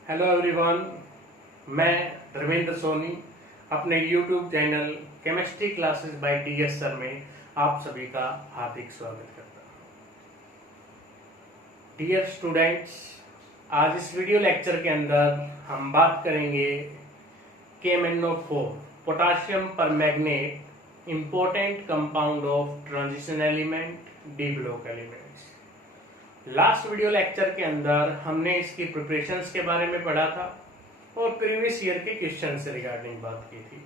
Hello everyone, मैं धर्मेंद्र सोनी अपने YouTube channel chemistry classes by TS sir में आप सभी का हार्दिक स्वागत करता हूँ। डियर स्टूडेंट्स, आज इस वीडियो लेक्चर के अंदर हम बात करेंगे KMnO4 potassium permanganate important compound of transition element D block elements. Last video lecture के अंदर हमने इसकी प्रिपरेशंस के बारे में पढ़ा था और प्रीवियस ईयर के क्वेश्चन से रिगार्डिंग बात की थी।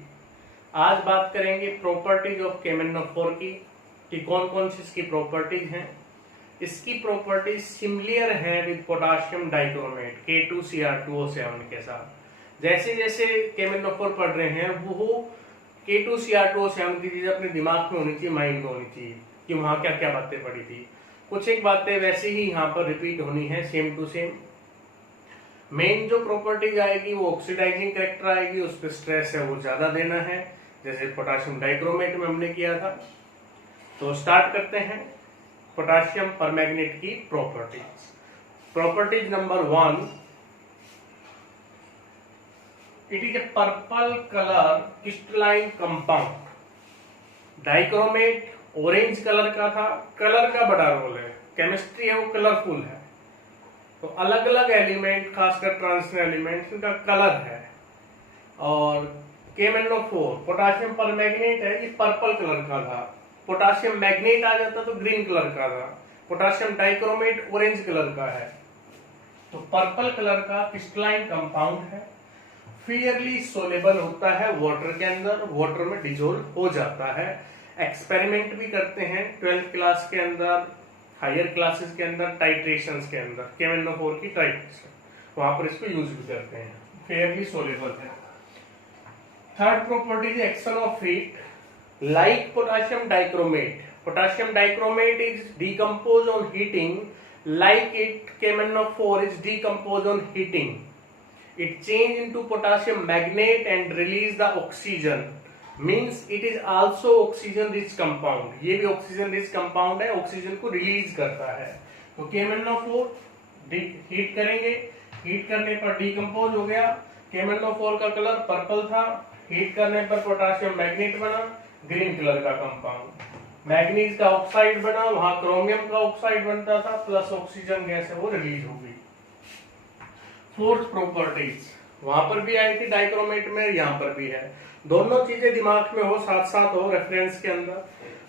आज बात करेंगे प्रॉपर्टीज ऑफ KMnO4 की कि कौन कौन सी इसकी प्रॉपर्टीज हैं। इसकी प्रॉपर्टीज सिमिलर हैं विद पोटाशियम डाइक्रोमेट K2Cr2O7 के साथ। जैसे जैसे KMnO4 पढ़ रहे हैं वो K2Cr2O7 की चीज अपने दिमाग में होनी चाहिए, माइंड में होनी चाहिए कि वहां क्या क्या बातें पढ़ी थी। कुछ एक बातें वैसे ही यहाँ पर रिपीट होनी है, सेम टू सेम। मेन जो प्रॉपर्टीज आएगी वो ऑक्सीडाइजिंग कैरेक्टर आएगी, उस पर स्ट्रेस है वो ज्यादा देना है, जैसे पोटाशियम डाइक्रोमेट में हमने किया था। तो स्टार्ट करते हैं पोटाशियम परमैंगनेट की properties. Properties number 1, it is a purple colour crystalline compound. Dichromate orange colour का था, कलर का बड़ा रोल है, केमिस्ट्री है वो कलरफुल है। तो अलग अलग एलिमेंट, खासकर ट्रांजिशन एलिमेंट्स, उनका कलर है। और KMnO4 पोटाशियम परमैंगनेट है, ये पर्पल कलर का था। पोटाशियम मैग्नेट आ जाता तो ग्रीन कलर का था। पोटाशियम डाइक्रोमेट ऑरेंज कलर का है। तो पर्पल कलर का क्रिस्टलाइन कंपाउंड है, फेयरली सोलेबल होता है वाटर के अंदर, वाटर में डिजोल्व हो जाता है। एक्सपेरिमेंट भी करते हैं 12th क्लास के अंदर, हायर क्लासेस के अंदर, टाइट्रेशंस के अंदर, KMnO4 की टाइट्रेशन, वहां पर इसको यूज भी करते हैं। फेयरली सोलेबल है। Third property is action of heat, like potassium dichromate. Potassium dichromate is decompose on heating, like it KMnO4 is decompose on heating. It change into potassium magnate and release the oxygen, means it is also oxygen rich compound। ये भी oxygen rich compound है, oxygen को release करता है। तो KMnO4 heat करेंगे, heat करने पर डिकम्पोज हो गया। KMnO4 का कलर पर्पल था, हीट करने पर पोटाशियम मैग्नेट बना, ग्रीन कलर का कंपाउंड। मैग्नीज का ऑक्साइड बना, वहां क्रोमियम का ऑक्साइड बनता था, प्लस ऑक्सीजन गैस है वो रिलीज हो गई। फोर्थ प्रॉपर्टीज वहां पर भी आई थी डाइक्रोमेट में, यहाँ पर भी है। दोनों चीजें दिमाग में हो, साथ साथ हो रेफरेंस के अंदर।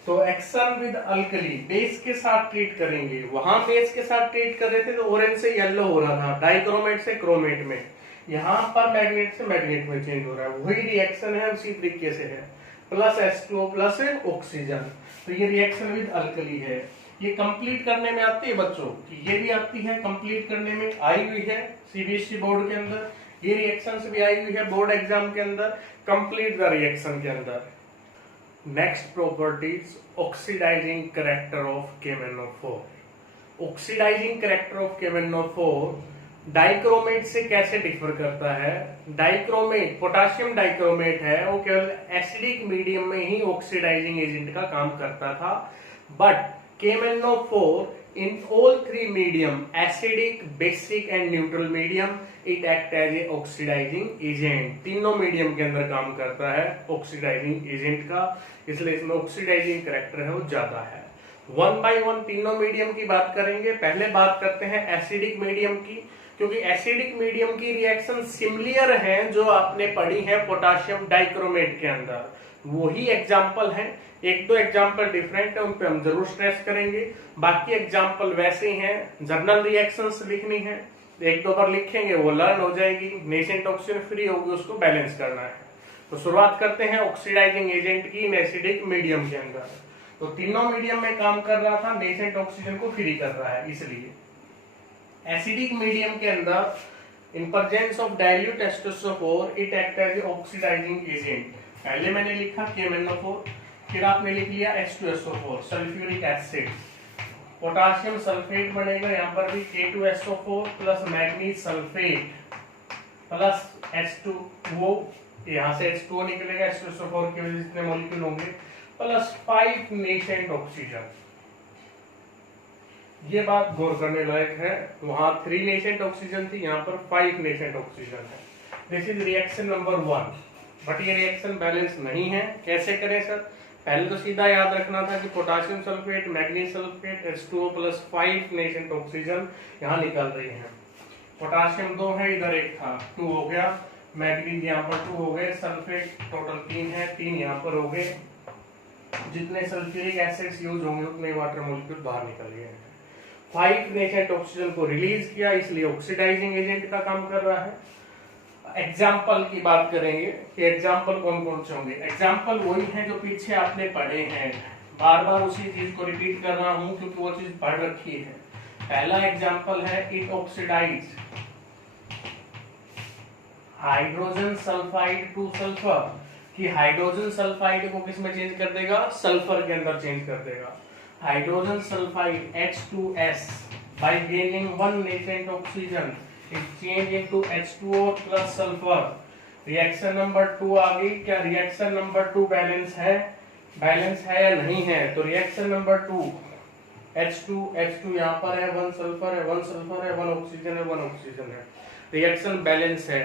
तो एक्शन विद अल्कली, बेस के साथ ट्रीट करेंगे। वहां बेस के साथ ट्रीट कर रहे थे तो ऑरेंज से येलो हो रहा था, डाइक्रोमेट से क्रोमेट में। यहाँ पर मैग्नेट से मैग्नेट में चेंज हो रहा है, वही रिएक्शन है, उसी तरीके से है। प्लस H2O प्लस ऑक्सीजन, तो ये रिएक्शन विद अल्कली है। ये कंप्लीट करने में आती है बच्चों, ये भी आती है कंप्लीट करने में, आई हुई है CBSE बोर्ड के अंदर। ये रिएक्शंस भी आई हुई है बोर्ड एग्जाम के अंदर, कंप्लीट द रिएक्शन के अंदर। Next properties, oxidising character of KMnO4। Oxidising character of KMnO4 dichromate से कैसे डिफर करता है। डाइक्रोमेट, पोटाशियम डाइक्रोमेट है, वो केवल एसिडिक मीडियम में ही ऑक्सीडाइजिंग एजेंट का काम करता था। But KMnO4 in all three medium, acidic, basic and neutral medium, it act as a oxidizing agent। तीनों मीडियम के अंदर काम करता है ऑक्सीडाइजिंग एजेंट का, इसलिए इसमें ऑक्सीडाइजिंग कैरेक्टर है वो ज्यादा है। 1 by 1 तीनों मीडियम की बात करेंगे। पहले बात करते हैं एसिडिक मीडियम की, क्योंकि एसिडिक मीडियम की रिएक्शन सिमिलर है जो आपने पढ़ी है पोटाशियम डाइक्रोमेट के अंदर, वही एग्जाम्पल है। एक दो एग्जाम्पल डिफरेंट है, उन पे हम जरूर स्ट्रेस करेंगे। बाकी एग्जाम्पल वैसे ही हैं। जर्नल रिएक्शंस लिखनी है, एक दो बार लिखेंगे वो लर्न हो जाएगी। नेसेंट ऑक्सीजन फ्री होगी, उसको बैलेंस करना है। तो शुरुआत करते हैं ऑक्सीडाइजिंग एजेंट की एसिडिक मीडियम के अंदर। तो तीनों मीडियम में काम कर रहा था, नेसेंट ऑक्सीजन को फ्री कर रहा है। इसलिए एसिडिक मीडियम के अंदर in presence of dilute H2SO4 it act as oxidising agent. पहले मैंने लिखा KMnO4, फिर आपने लिख लिया H2SO4 sulphuric acid. Potassium sulphate बनेगा, यहाँ पर भी K2SO4 plus manganese sulphate plus H2O, यहाँ से H2O निकलेगा, H2SO4 के वजह से जितने मॉलिक्यूल होंगे, प्लस 5 नेसेंट ऑक्सीजन। ये बात गौर करने लायक है, वहां 3 नेसेंट ऑक्सीजन थी, यहाँ पर 5 नेसेंट ऑक्सीजन है। This is reaction number 1, but ये रिएक्शन बैलेंस नहीं है। कैसे करें सर? पहले तो सीधा याद रखना था कि potassium sulphate, manganese sulphate, H2O plus 5 nascent oxygen यहाँ निकल रही है। पोटासियम 2 है, इधर 1 था, 2 हो गया। मैग्नीज यहाँ पर 2 हो गए, सल्फेट टोटल 3 है, 3 यहाँ पर हो गए। जितने सल्फ्यूरिक एसिड्स यूज होंगे उतने वाटर मॉलिक्यूल बाहर निकल गए हैं। 5 नेसेंट ऑक्सीजन को रिलीज किया, इसलिए ऑक्सीडाइजिंग एजेंट का काम कर रहा है। एग्जाम्पल की बात करेंगे कि एग्जाम्पल कौन कौन से होंगे। एग्जाम्पल वही हैं जो पीछे आपने पढ़े हैं, बार बार उसी चीज को रिपीट कर रहा हूं क्योंकि वो चीज पढ़ रखी है। पहला एग्जाम्पल है it oxidise hydrogen sulphide to sulphur, कि हाइड्रोजन सल्फाइड को किस में चेंज कर देगा? सल्फर के अंदर चेंज कर देगा। Hydrogen sulphide H2S by gaining 1 nascent oxygen it change into H2O plus sulfur। Reaction number 2 आ गई। क्या रिएक्शन नंबर 2 बैलेंस है? बैलेंस है या नहीं है? तो रिएक्शन नंबर 2 H2 यहाँ पर है, 1 सल्फर है, 1 सल्फर है, 1 ऑक्सीजन है, 1 ऑक्सीजन है। रिएक्शन बैलेंस है।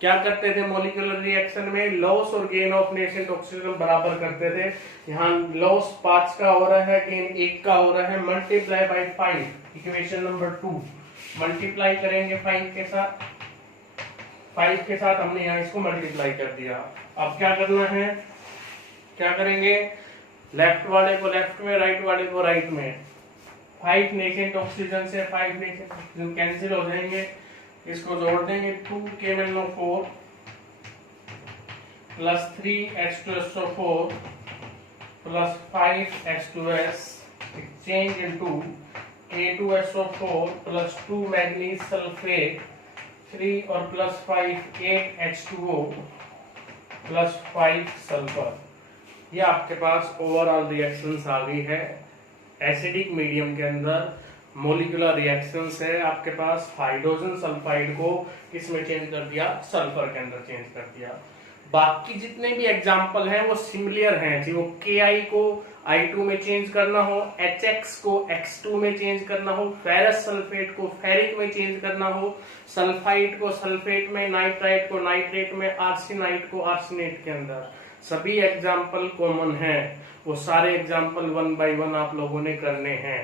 क्या करते थे मॉलिक्यूलर रिएक्शन में? लॉस और गेन ऑफ नेसेंट ऑक्सीजन बराबर करते थे। यहाँ लॉस 5 का हो रहा है, गेन 1 का हो रहा है, multiply by 5। Equation number 2 multiply करेंगे 5 के साथ, 5 के साथ हमने यहाँ इसको मल्टीप्लाई कर दिया। अब क्या करना है? क्या करेंगे? लेफ्ट वाले को लेफ्ट में, राइट वाले को राइट में। 5 नेसेंट ऑक्सीजन से 5 नेसेंट ऑक्सीजन कैंसिल हो जाएंगे, इसको जोड़ देंगे। 2KMnO4 plus 3H2SO4 plus 5H2S change into K2SO4 plus 2 manganese sulphate 3 और प्लस 5 8H2O प्लस 5 सल्फर। ये आपके पास ओवरऑल रिएक्शंस आ गई है। एसिडिक मीडियम के अंदर मोलिकुलर रिएक्शंस है आपके पास। हाइड्रोजन सल्फाइड को किस में चेंज कर दिया? सल्फर के अंदर चेंज कर दिया। बाकी जितने भी एग्जाम्पल हैं वो सिमिलर हैं। चाहे वो Ki को I2 में चेंज करना हो, HX को X2 में चेंज करना हो, फेरस सल्फेट को फेरिक में चेंज करना हो, सल्फाइड को सल्फेट में, नाइट्राइट को नाइट्रेट में, आर्सेनाइट को आर्सेनेट के अंदर, सभी एग्जाम्पल कॉमन हैं। वो सारे एग्जाम्पल 1 by 1 आप लोगों ने करने हैं,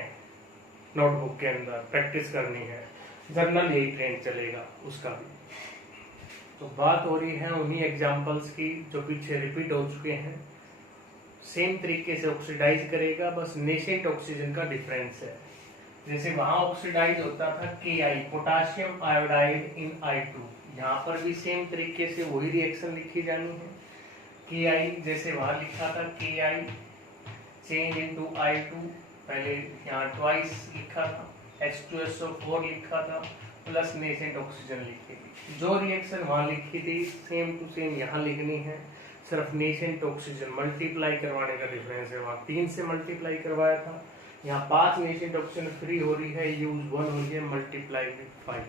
नोटबुक के अंदर प्रैक्टिस करनी है। जर्नल यही ट्रेंड चलेगा उसका भी। तो बात हो रही है उन्हीं एग्जाम्पल्स की जो पीछे रिपीट हो चुके हैं। सेम तरीके से ऑक्सीडाइज करेगा, बस नेसेंट ऑक्सीजन का डिफरेंस है। जैसे वहां ऑक्सीडाइज होता था Ki, पोटासियम आयोडाइड इन I2, यहाँ पर भी सेम तरीके से वही रिएक्शन लिखी जानी है। Ki जैसे वहां लिखा था Ki चेंज इनटू I2, पहले यहाँ ट्वाइस लिखा था, H2SO4 लिखा था, प्लस नेसेंट ऑक्सीजन लिखी थी। जो रिएक्शन वहां लिखी थी सेम टू सेम यहाँ लिखनी है, सिर्फ नेसेंट ऑक्सीजन मल्टीप्लाई करवाने का डिफरेंस है। वहां 3 से मल्टीप्लाई करवाया था, यहाँ 5 नेसेंट ऑक्सीजन फ्री हो रही है, यूज 1 हो रही है, मल्टीप्लाई विद 5।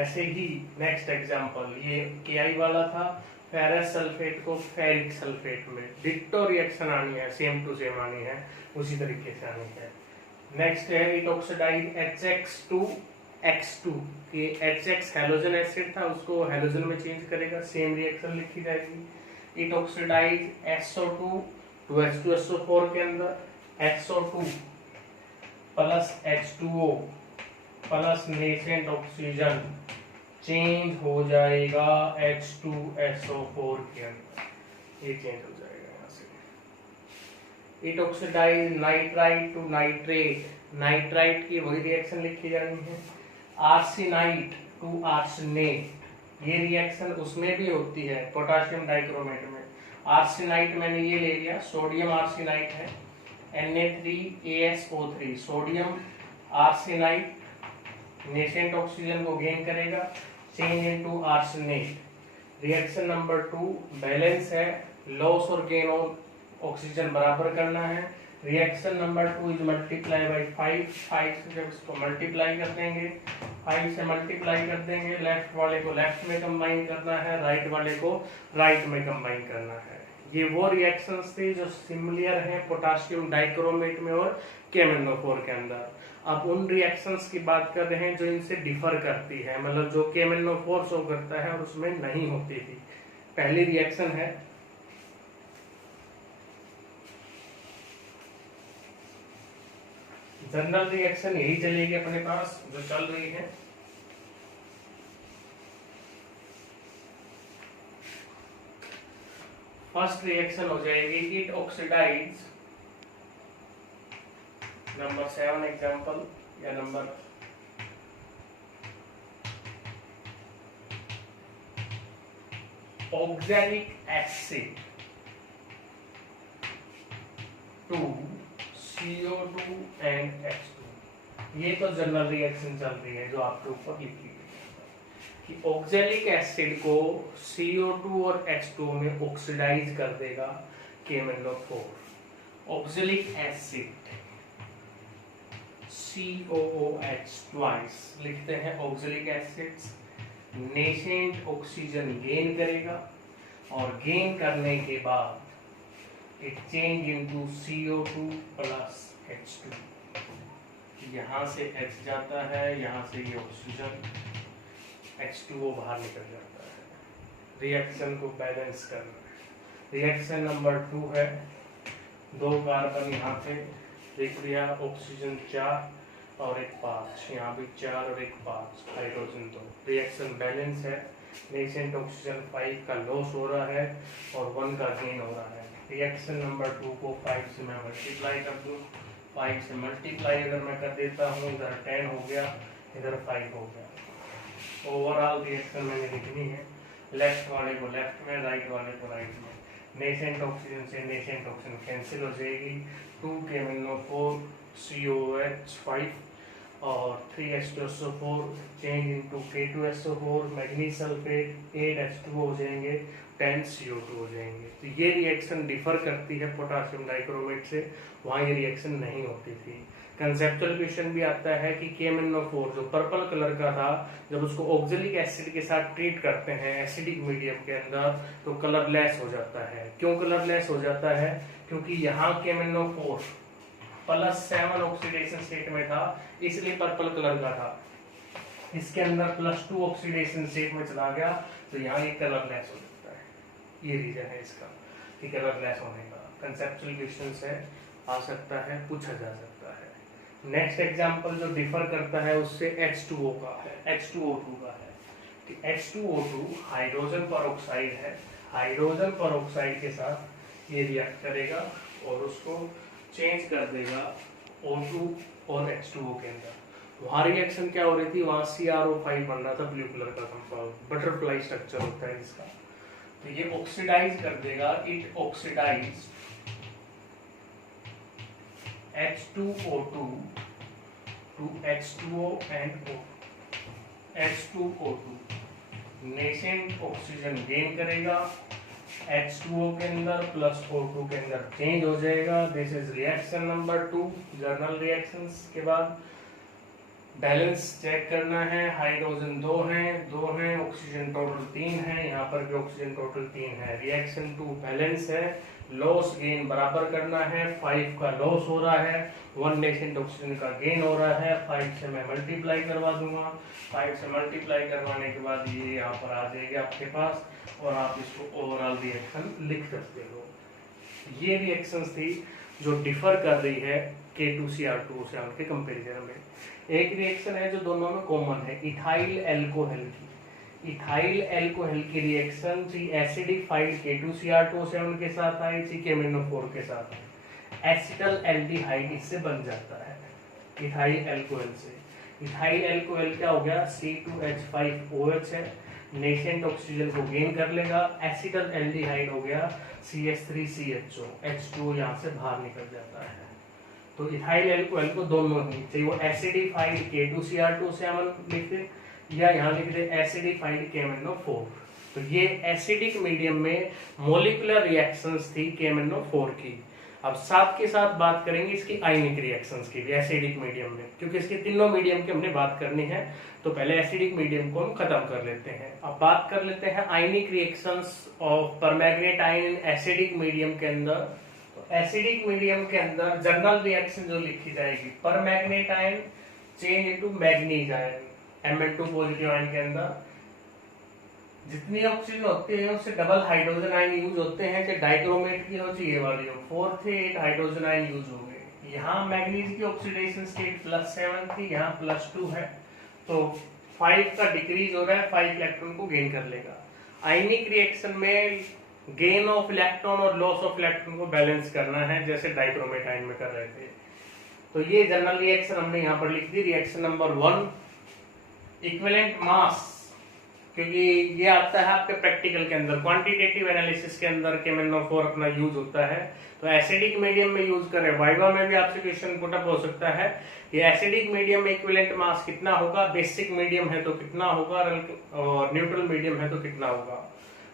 ऐसे ही नेक्स्ट एग्जांपल ये Ki वाला था, फेरस सल्फेट को फेरिक सल्फेट में डिट्टो रिएक्शन आनी है, सेम टू सेम आनी है, उसी तरीके से आनी है। नेक्स्ट है it oxidise HX to X2, कि HX हैलोजन एसिड था उसको हैलोजन में चेंज करेगा, सेम रिएक्शन लिखी जाएगी। It oxidise SO2 to H2SO4 के अंदर, SO2 plus H2O plus nascent oxygen change हो जाएगा H2SO4 के अंदर, ये चेंज हो जाएगा यहाँ से। It oxidise nitrite to nitrate, nitrite की वही रिएक्शन लिखी जानी है। आर्सेनाइट टू आर्सेनेट, ये रिएक्शन उसमें भी होती है पोटासियम डाइक्रोमेट में। आर्सेनाइट मैंने ये ले लिया, सोडियम आर्सेनाइट है, Na3ASO3, sodium arsenite nascent oxygen को गेन करेगा, change into arsenate. Reaction number 2 balance है, लॉस और गेन ऑफ ऑक्सीजन बराबर करना है। Reaction number 2 is multiply by 5 से जब इसको मल्टीप्लाई कर देंगे, 5 से मल्टीप्लाई कर देंगे, लेफ्ट वाले को लेफ्ट में कंबाइन करना है, राइट वाले को राइट में कंबाइन करना है। ये वो रिएक्शंस थे जो सिमिलर हैं पोटासियम डाइक्रोमेट में और KMnO4 के अंदर। अब उन रिएक्शंस की बात कर रहे हैं जो इनसे डिफर करती है, मतलब जो KMnO4 शो करता है और उसमें नहीं होती थी। पहली रिएक्शन है जनरल रिएक्शन, यही चलेगी अपने पास जो चल रही है। फर्स्ट रिएक्शन हो जाएगी इट ऑक्सीडाइज, नंबर 7 एग्जांपल या number oxalic acid to CO2 and H2। ये तो जनरल रिएक्शन चल रही है जो आपके ऊपर लिखी गई है कि ऑक्सैलिक एसिड को CO2 और H2 में ऑक्सीडाइज कर देगा KMnO4। Oxalic acid COOH twice लिखते हैं oxalic acids, nascent oxygen gain करेगा और गेन करने के बाद it change into CO2 plus H2। यहाँ से H जाता है, यहाँ से ये ऑक्सीजन H2O बाहर निकल जाता है। रिएक्शन को बैलेंस करना है। रिएक्शन नंबर 2 है, 2 कार्बन यहाँ पे लिख दिया, ऑक्सीजन 4 और एक 5, यहाँ भी 4 और एक 5, हाइड्रोजन 2। रिएक्शन बैलेंस है, नेसेंट ऑक्सीजन 5 का लॉस हो रहा है और 1 का गेन हो रहा है। रिएक्शन नंबर 2 को 5 से मैं मल्टीप्लाई कर दूं, 5 से मल्टीप्लाई अगर मैं कर देता हूँ, इधर 10 हो गया, इधर 5 हो गया। ओवरऑल रिएक्शन मैंने लिखनी है, लेफ्ट वाले को लेफ्ट में, राइट वाले को राइट में। नेसेंट ऑक्सीजन से नेसेंट ऑक्सीजन कैंसिल हो जाएगी, 2 KMnO4 COOH5 और 3H2SO4 change into K2SO4, manganese sulphate 8H2O हो जाएंगे, 10 CO2 हो जाएंगे। तो ये रिएक्शन डिफर करती है पोटासियम डाइक्रोमेट से, वहाँ ये रिएक्शन नहीं होती थी। कंसेप्चुअल क्वेश्चन भी आता है कि KMnO4 जो पर्पल कलर का था, जब उसको ऑक्सैलिक एसिड के साथ ट्रीट करते हैं एसिडिक मीडियम के अंदर तो कलरलेस हो जाता है। क्यों कलरलेस हो जाता है? क्योंकि यहाँ KMnO4 +7 ऑक्सीडेशन स्टेट में था, इसलिए पर्पल कलर का था। इसके अंदर +2 ऑक्सीडेशन स्टेट में चला गया तो यहाँ ये कलरलेस हो जाता है। ये रीजन है इसका कि कलरलेस होने का। कंसेप्चुअल क्वेश्चन से आ सकता है, पूछा जा सकता है। नेक्स्ट एग्जांपल जो डिफर करता है उससे H2O का है, H2O2 का है। H2O2 हाइड्रोजन परऑक्साइड है, हाइड्रोजन परऑक्साइड के साथ ये रिएक्ट करेगा और उसको चेंज कर देगा O2 और H2O के अंदर। वहाँ रिएक्शन क्या हो रही थी, वहाँ CrO5 बन रहा था, ब्लू कलर का कंपाउंड, बटरफ्लाई स्ट्रक्चर होता है इसका। तो ये ऑक्सीडाइज कर देगा, it oxidise H2O2 to H2O and H2O2। Nascent oxygen gain करेगा, H2O के अंदर प्लस O2 के अंदर चेंज हो जाएगा। This is reaction number 2। Journal reactions के बाद बैलेंस चेक करना है। हाइड्रोजन 2 हैं, ऑक्सीजन टोटल 3 है, यहाँ पर भी ऑक्सीजन टोटल 3 है। रिएक्शन 2 बैलेंस है, लॉस गेन बराबर करना है। 5 का लॉस हो रहा है, 1 नेसेंट ऑक्सीजन का गेन हो रहा है। 5 से मैं मल्टीप्लाई करवा दूंगा, 5 से मल्टीप्लाई करवाने के बाद ये यहाँ पर आ जाएगा आपके पास और आप इसको ओवरऑल रिएक्शन लिख सकते हो। ये रिएक्शंस थी जो डिफर कर रही है K2Cr2O7 के कंपेरिजन में। एक रिएक्शन है जो दोनों में कॉमन है, इथाइल एल्कोहल की। इथाइल एल्कोहल की रिएक्शन थी एसिडिफाइड K2Cr2O7 के साथ आई थी, KMnO4 के साथ आई। एसिटल एल्डिहाइड इससे बन जाता है इथाइल एल्कोहल से। इथाइल एल्कोहल क्या हो गया, C2H5OH है, नेसेंट ऑक्सीजन को गेन कर लेगा। एसिटल एल्डिहाइड हो गया CH3CHO, H2O यहाँ से बाहर निकल जाता है। तो इथाइल एल्कोहल को दोनों ही, चाहे वो एसिडिफाइड K2Cr2O7 लिख दे या यहाँ लिख दे एसिडिफाइड KMnO4। तो ये एसिडिक मीडियम में मोलिकुलर रिएक्शंस थी KMnO4 की। अब साथ के साथ बात करेंगे इसकी आयनिक रिएक्शंस की भी एसिडिक मीडियम में, क्योंकि इसके तीनों मीडियम की हमने बात करनी है। तो पहले एसिडिक मीडियम को हम खत्म कर लेते हैं। अब बात कर लेते हैं आयनिक reactions of permanganate ion acidic medium के अंदर। तो एसिडिक मीडियम के अंदर जनरल रिएक्शन जो लिखी जाएगी, पर manganate ion change into manganese ion, Mn2 positive ion के अंदर जितनी ऑक्सीजन होती है उससे डबल हाइड्रोजन आयन यूज होते हैं, चाहे डाइक्रोमेट की हो चाहे ये वाली हो। 4 थे 8 हाइड्रोजन आयन यूज हो गए। यहाँ मैग्नीज की ऑक्सीडेशन स्टेट +7 थी, यहाँ +2 है, तो 5 का डिक्रीज हो रहा है, 5 इलेक्ट्रॉन को गेन कर लेगा। आयनिक रिएक्शन में गेन ऑफ इलेक्ट्रॉन और लॉस ऑफ इलेक्ट्रॉन को बैलेंस करना है, जैसे डाइक्रोमेट आयन में कर रहे थे। तो ये जनरल रिएक्शन हमने यहाँ पर लिख दी। रिएक्शन नंबर 1, इक्विवेलेंट मास, क्योंकि ये आता है आपके प्रैक्टिकल के अंदर, क्वांटिटेटिव एनालिसिस के अंदर KMnO4 अपना यूज होता है, तो एसिडिक मीडियम में यूज करें। वाइवा में भी आपसे क्वेश्चन पुटअप हो सकता है, ये एसिडिक मीडियम में इक्विवेलेंट मास कितना होगा, बेसिक मीडियम है तो कितना होगा, और न्यूट्रल मीडियम है तो कितना होगा।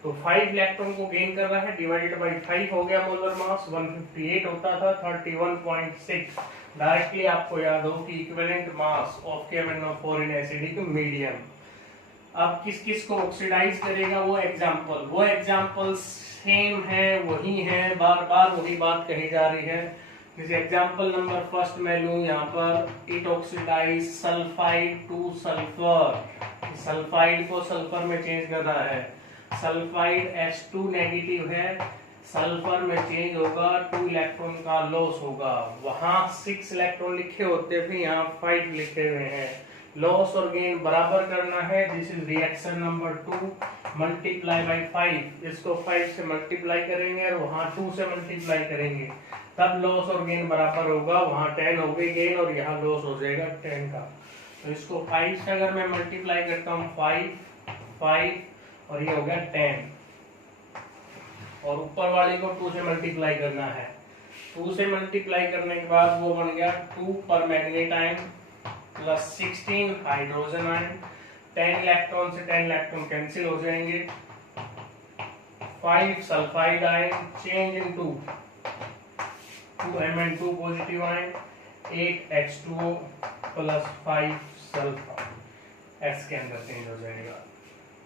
तो 5 इलेक्ट्रॉन को गेन कर रहा है, डिवाइडेड बाई 5 हो गया मोलर मास, 158 होता था, 31.6। डायरेक्टली आपको याद हो कि equivalent mass of KMnO4 in acidic medium. अब किस किस को ऑक्सीडाइज करेगा वो एग्जाम्पल सेम है, वही है, बार बार वही बात कही जा रही है। जैसे एग्जाम्पल नंबर फर्स्ट मैं लूं यहाँ पर, it oxidise sulphide to sulphur. Sulphide को सल्फर में चेंज कर रहा है, सल्फाइड H2 नेगेटिव है, सल्फर में चेंज होगा, 2 इलेक्ट्रॉन का लॉस होगा। वहां 6 इलेक्ट्रॉन लिखे होते थे, यहाँ 5 लिखे हुए हैं। लॉस और गेन बराबर करना है, this is reaction number 2, multiply by 5। इसको 5 से मल्टीप्लाई करेंगे और वहां 2 से मल्टीप्लाई करेंगे, तब लॉस और गेन बराबर होगा। वहां 10 हो गई गेन और यहाँ लॉस हो जाएगा 10 का। तो इसको 5 से अगर मैं मल्टीप्लाई करता हूँ 5 और ये हो गया 10, और ऊपर वाली को 2 से मल्टीप्लाई करना है। 2 से मल्टीप्लाई करने के बाद वो बन गया 2 पर manganate ion plus 16 hydrogen ion. 10 electron से 10 इलेक्ट्रॉन कैंसिल हो जाएंगे। 5 sulphide ion change into 2 Mn2 positive ion, 8 H2O plus 5 sulphur, S के अंदर चेंज हो जाएगा।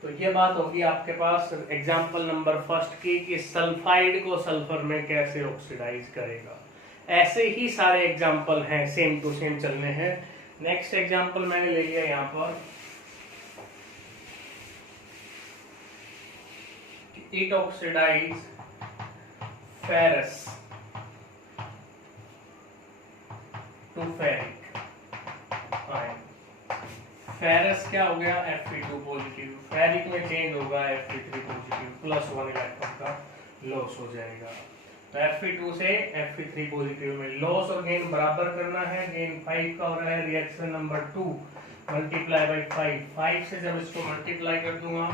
तो ये बात होगी आपके पास एग्जाम्पल नंबर फर्स्ट की, कि सल्फाइड को सल्फर में कैसे ऑक्सीडाइज करेगा। ऐसे ही सारे एग्जाम्पल हैं, सेम टू सेम चलने हैं। नेक्स्ट एग्जाम्पल मैंने ले लिया यहाँ पर, it oxidise ferrous to ferric ion. Ferrous क्या हो गया, Fe2 पॉजिटिव, फेरिक में चेंज होगा Fe3 पॉजिटिव, प्लस 1 इलेक्ट्रॉन का लॉस हो जाएगा। तो Fe2 से Fe3 पॉजिटिव में लॉस और गेन बराबर करना है। गेन 5 का हो रहा है, रिएक्शन नंबर 2 मल्टीप्लाई बाई 5। 5 से जब इसको मल्टीप्लाई कर दूंगा,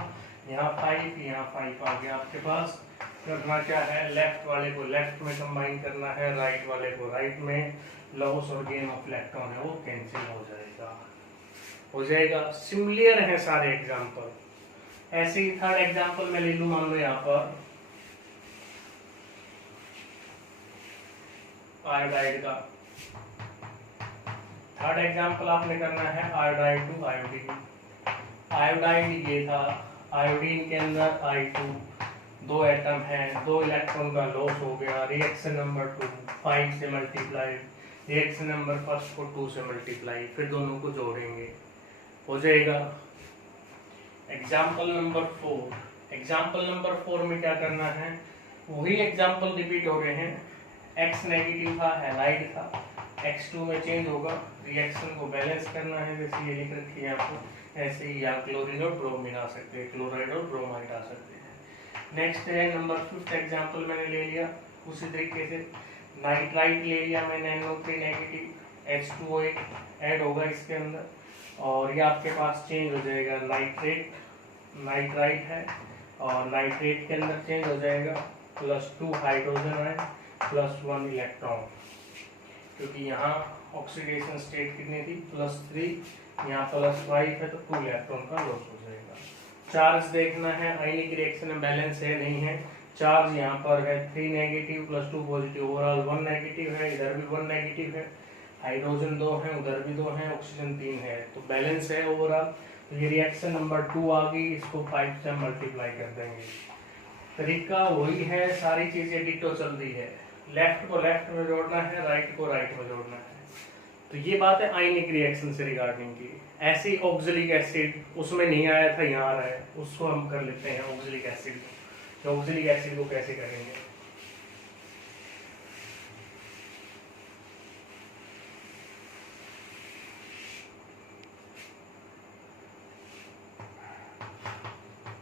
यहाँ 5 यहाँ 5 आ गया आपके पास। करना क्या है, लेफ्ट वाले को लेफ्ट में कंबाइन करना है, राइट वाले को राइट में। लॉस और गेन ऑफ इलेक्ट्रॉन है वो कैंसिल हो जाएगा। सिमिलर है सारे एग्जाम्पल। ऐसे ही थर्ड एग्जाम्पल मैं ले लूं, मान लो यहाँ पर आयोडाइड का। थर्ड एग्जाम्पल आपने करना है आयोडाइड टू आयोडीन। आयोडाइड ये था, आयोडीन के अंदर I2, 2 एटम है, 2 इलेक्ट्रॉन का लॉस हो गया। रिएक्शन नंबर 2 5 से मल्टीप्लाई, रिएक्शन नंबर फर्स्ट को 2 से मल्टीप्लाई, फिर दोनों को जोड़ेंगे, हो जाएगा। Example number 4। एग्जाम्पल नंबर 4 में क्या करना है, वही एग्जाम्पल रिपीट हो रहे हैं। X नेगेटिव था, हैलाइड था, X2 में चेंज होगा। रिएक्शन को बैलेंस करना है, जैसे ये लिख रखी है आपको, ऐसे ही यहाँ क्लोरीन और ब्रोमीन आ सकते हैं, क्लोराइड और ब्रोमाइड आ सकते हैं। नेक्स्ट है नंबर 5 एग्जाम्पल मैंने ले लिया उसी तरीके से। नाइट्राइट ले लिया मैंने, NO3 नेगेटिव, H2O ऐड होगा इसके अंदर, और ये आपके पास चेंज हो जाएगा नाइट्रेट, नाइट्राइट है, और नाइट्रेट के अंदर चेंज हो जाएगा +2 हाइड्रोजन आयन प्लस 1 इलेक्ट्रॉन, क्योंकि यहाँ ऑक्सीडेशन स्टेट कितनी थी +3, यहाँ +5 है तो 2 इलेक्ट्रॉन का लॉस हो जाएगा। चार्ज देखना है, आयनिक रिएक्शन में बैलेंस है नहीं है। चार्ज यहाँ पर है 3 नेगेटिव +2 पॉजिटिव, ओवरऑल 1 नेगेटिव है, इधर भी 1 नेगेटिव है, हाइड्रोजन 2 है, उधर भी 2 है, ऑक्सीजन 3 है, तो बैलेंस है ओवरऑल। तो ये रिएक्शन नंबर 2 आ गई, इसको 5 से मल्टीप्लाई कर देंगे। तरीका वही है, सारी चीजें डिटो चल रही है। लेफ्ट को लेफ्ट में जोड़ना है, राइट को राइट में जोड़ना है। तो ये बात है आयनिक रिएक्शन से रिगार्डिंग की। ऐसे ही ऑक्जेलिक एसिड उसमें नहीं आया था, यहाँ आ रहा है, उसको हम कर लेते हैं ऑक्जेलिक एसिड को। तो ऑक्जेलिक एसिड को कैसे करेंगे?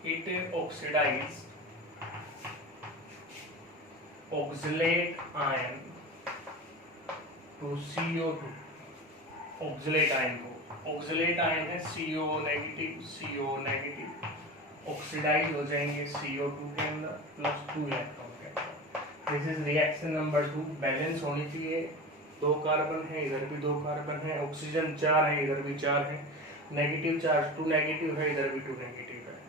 It oxidized oxalate ion to CO2। Oxalate ion को, ऑक्सलेट आयन है CO negative, CO negative, oxidise हो जाएंगे CO2 के अंदर प्लस 2 इलेक्ट्रॉन के अंदर। This is reaction number 2। Balance होनी चाहिए, 2 कार्बन है, इधर भी 2 कार्बन है, ऑक्सीजन 4 है, इधर भी 4 है, नेगेटिव चार्ज 2 नेगेटिव है, इधर भी 2 नेगेटिव है।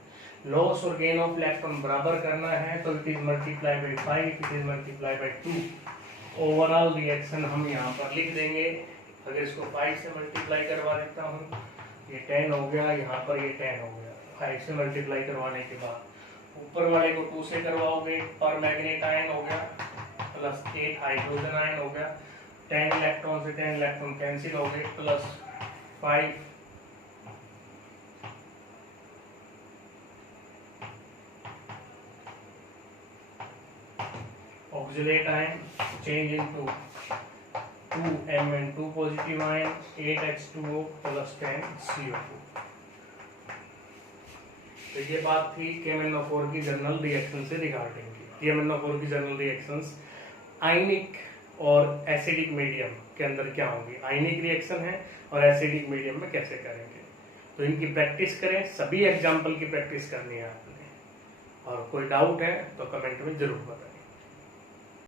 लॉस और गेन ऑफ इलेक्ट्रॉन बराबर करना है, तो it is multiply by 5, it is multiply by 2। Overall reaction हम यहाँ पर लिख देंगे। अगर इसको 5 से मल्टीप्लाई करवा देता हूँ, ये 10 हो गया, यहाँ पर ये 10 हो गया। 5 से मल्टीप्लाई करवाने के बाद ऊपर वाले को 2 से करवाओगे, पर मैग्नेट आयन हो गया, प्लस 8 हाइड्रोजन आयन हो गया, 10 इलेक्ट्रॉन से 10 इलेक्ट्रॉन कैंसिल हो गए, plus 5 oxalate ion change into 2Mn2 positive ion, 8H2O plus 10 CO2। तो ये बात थी KMnO4 की जनरल रिएक्शन से रिगार्डिंग की। KMnO4 की जनरल रिएक्शंस आयनिक और एसिडिक मीडियम के अंदर क्या होंगी, आयनिक रिएक्शन है और एसिडिक मीडियम में कैसे करेंगे। तो इनकी प्रैक्टिस करें, सभी एग्जाम्पल की प्रैक्टिस करनी है आपने, और कोई डाउट है तो कमेंट में जरूर बताएं।